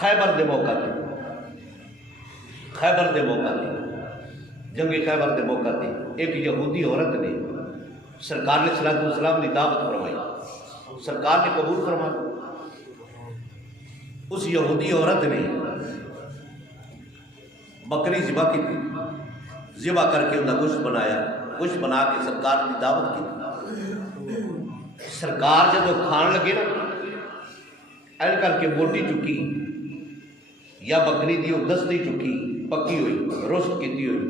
خیبر دے موقع تے جنگ خیبر دے موقع تے ایک یہودی عورت نے سرکار نے صلی اللہ علیہ وسلم کی دعوت فرمائی، سرکار نے قبول فرمایا۔ اس یہودی عورت نے بکری ذبح کی، ذبح کر کے ان کا گوشت بنایا، گوشت بنا کے سرکار کی دعوت کی۔ سرکار جب کھان لگے نا ایل کر کے بوٹی چکی یا بکری دی وہ دستی چکی پکی ہوئی روسٹ کی ہوئی،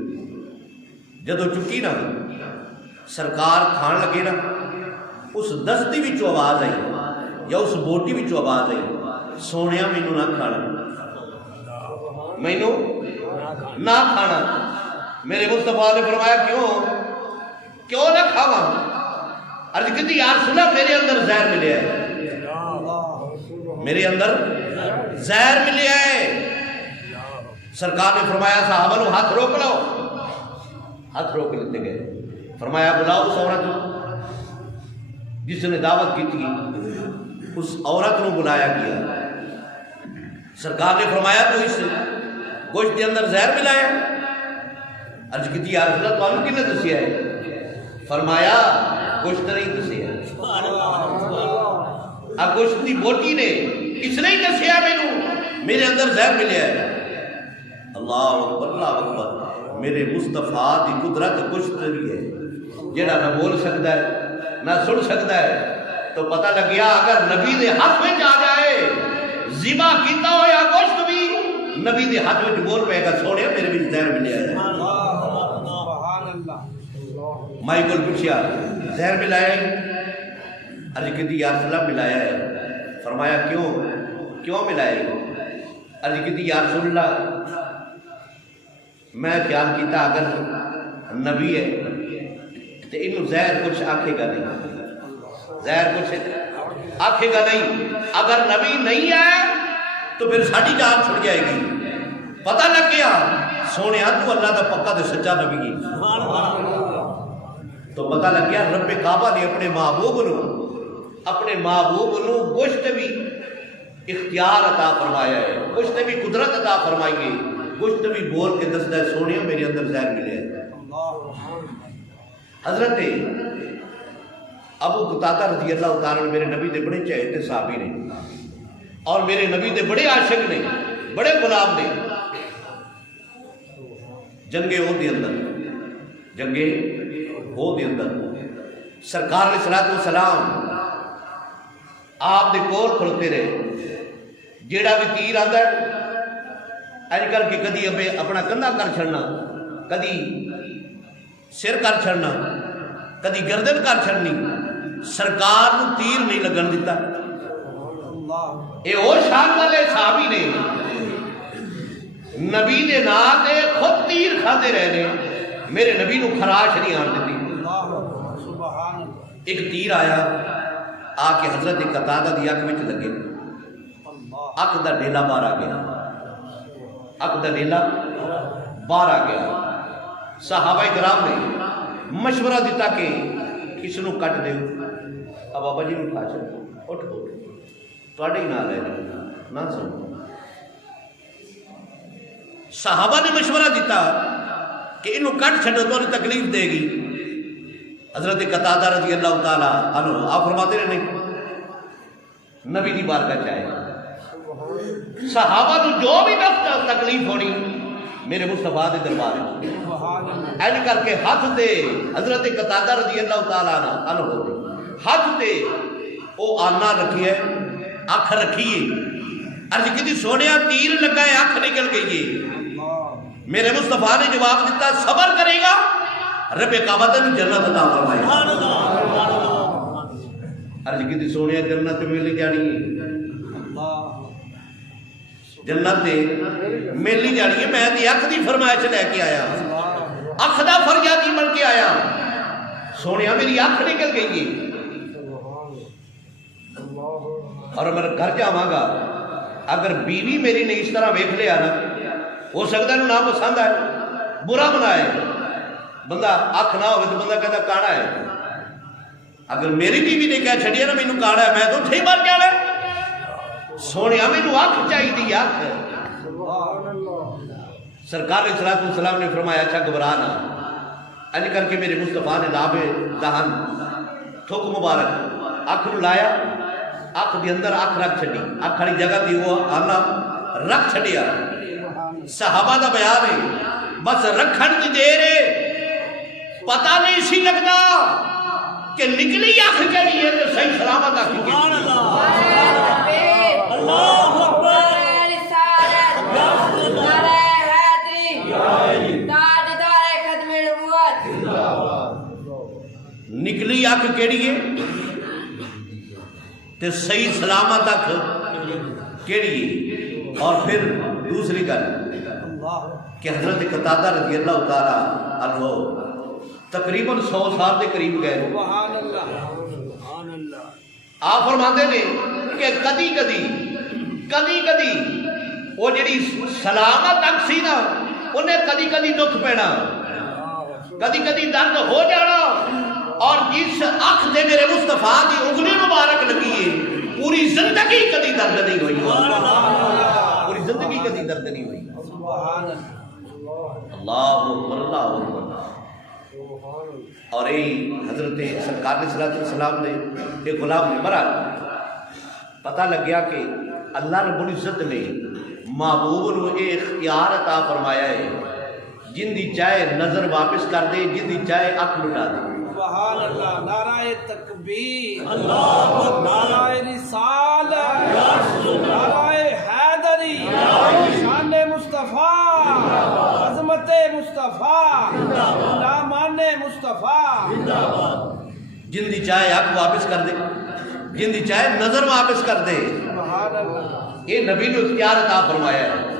جدو چکی نا سرکار کھان لگے نا اس دستی بھی آواز آئی یا اس بوٹی بھی آواز آئی، سونیا مینو نہ کھانا، مینو نہ کھانا۔ میرے مصطفیٰ نے فرمایا کیوں نہ کھاواں؟ عرض کی یا رسول اللہ میرے اندر زہر ملیا ہے، میرے اندر زہر ملیا ہے۔ سرکار نے فرمایا صحابہ نو ہاتھ روک لو، ہاتھ روک لیتے گئے۔ فرمایا بلاؤ اس عورت جس نے دعوت کی تھی، اس عورت نو بلایا گیا۔ سرکار نے فرمایا تو اس گوشت کے اندر زہر ملایا؟ عرض کی یا رسول اللہ تمہیں کنے دسیا ہے؟ فرمایا گوشت نہیں دسیا، گوشت کی بوٹی نے اس نے ہی دسیا مینوں میرے اندر زہر ملیا ہے۔ اللہ اکبر اللہ اکبر، میرے مصطفیٰ کی قدرت گوشت بھی ہے، جڑا نہ بول سکتا ہے نہ سن سکتا ہے۔ تو پتہ لگ گیا اگر نبی دے ہاتھ میں آ جائے ذبح کیتا ہویا گوشت بھی نبی دے ہاتھ میں بول پے گا سونے میرے بھی زہر ملیا ہے۔ مائی کو پوچھا زہر ملایا ہے؟ عرض کی یا رسول اللہ ملایا ہے۔ فرمایا کیوں ملایا ہے؟ عرض کی یا رسول اللہ میں خیال کیتا اگر نبی ہے تو انہوں زہر کچھ آکھے گا نہیں، زہر کچھ آکھے گا نہیں، اگر نبی نہیں ہے تو پھر ساڑھی جان چھڑ جائے گی۔ پتہ لگ گیا سونے تو اللہ دا پکا دے سچا نبی ہے۔ تو پتہ لگ گیا رب کعبہ نے اپنے محبوب نو گوشت بھی اختیار عطا فرمایا ہے، گوشت بھی قدرت عطا فرمائی ہے، گوشت بھی بول کے دستا ہے سونے میرے اندر زہر ملے ہے۔ حضرت ابو قتادہ رضی اللہ تعالیٰ میرے نبی دے بڑے چہتے صحابی نے اور میرے نبی دے بڑے عاشق نے، بڑے غلام نے۔ جنگے ہو دے اندر سرکار علیہ الصلوۃ والسلام آپ دے کول کھڑتے رہے، جیڑا بھی تیر آتا ہے اج کل کے کدی اپنا کندھا کر چھڑنا، کدی سر کر چھڑنا، کدی گردن کر چھڑنی، سرکار نو تیر نہیں لگن دیتا۔ اے او شان والے صحابی نے نبی دے نام تے خود تیر کھاتے رہنے، میرے نبی نو خراش نہیں آن دیتی۔ ایک تیر آیا آ کے حضرت قتادہ دی اکھ وچ لگے، اکھ دا ڈیلا باہر آ گیا، اکھ دا ڈیلا باہر آ گیا۔ صحابہ کرام نے مشورہ دیتا کہ کس نو کٹ دیو، اب بابا جی نو کھا چلو، اٹھ تواڈے ہی نال ہے نہ سنو۔ صحابہ نے مشورہ دیتا کہ انہوں کٹ چھڑو تو انہیں تکلیف دے گی۔ حضرت قتادہ رضی اللہ تعالیٰ عنہ آپ فرماتے رہے نہیں، نبی دی بارگاہ چاہے صحابہ تو جو بھی وقت تکلیف ہونی میرے مصطفیٰ دے دربار ہے، این کر کے ہاتھ دے حضرت قتادہ رضی اللہ تعالیٰ عنہ ہاتھ دے او آنا رکھیے، آنکھ رکھیے، عرض کی سونیا تیر لگا ہے آنکھ نکل گئی ہے۔ میرے مصطفیٰ نے جواب دیتا صبر کرے گا رب کعبہ تے جنت عطا فرمائے گا۔ عرض کی سونیا جنت مل جانی ہے، جنت مل جانی ہے، میں دی اکھ دی فرمائش لے کے آیا، اکھ دا فریادی بن کے آیا، سونیا میری اکھ نکل گئی ہے اور میں گھر جاواں گا اگر بیوی میری نے اس طرح ویکھ لیا نا ہو سکتا ہے نہ پسند ہے، برا بنائے، بندہ اکھ نہ ہوئے تو بندہ کہتا کاڑا ہے۔ اگر میری بیوی نے کہہ چھڑیا نا مینوں کاڑا ہے میں تو اٹھے ہی مر جانا ہے۔ سونے مینوں اکھ چاہیے اکھ. سرکار علیہ الصلوۃ والسلام نے فرمایا اچھا گھبرا نہ. انج کر کے میرے مصطفیٰ نے لاب دہن تھک مبارک اکھ نو لایا, اکھ دے اندر اکھ رکھ چھڈی, اکھ والی جگہ تے وہ آنا رکھ چھڈیا. صحابہ دا بیان ہے بس رکھن دی دیر ہے, پتہ نہیں سی لگدا کہ نکلی اکھ کیڑی ہے تے صحیح سلامت اکھ کیڑی ہے. اللہ اکبر. نکلی اکھ کیڑی ہے تے صحیح سلامت اکھ کیڑی ہے. اور پھر دوسری گل کہ حضرت قتادہ رضی اللہ تعالی عنہ تقریباً 100 سال کے قریب گئے. سبحان اللہ. آپ فرماتے ہیں کہ کدی کدی وہ جڑی سلامت اکھ سی نا انہیں کدی کدی دکھ پینا, کدی کدی درد ہو جانا. اور جس اکھ دے میرے مصطفیٰ کی انگلی مبارک لگی ہے پوری زندگی کدی درد نہیں ہوئی, پوری زندگی کدی درد نہیں ہوئی. اللہ اکبر اللہ اکبر. اور یہ حضرت سرکار علیہ الصلوۃ والسلام نے ایک غلام نے مرا, پتہ لگ گیا کہ اللہ رب العزت نے محبوب نو یہ اختیار عطا فرمایا ہے جن دی چاہے نظر واپس کر دے, جن دی چاہے اکھ لٹا دے. سبحان اللہ. نعرہ تکبیر, اللہ, نعرہ رسالت, نعرہ حیدری, شان مصطفیٰ, عظمت مصطفیٰ, نامان مصطفیٰ. جن دی چاہے اکھ واپس کر دے, جن دی چاہے نظر واپس کر دے. سبحان اللہ. یہ نبی نے اختیار عطا فرمایا ہے.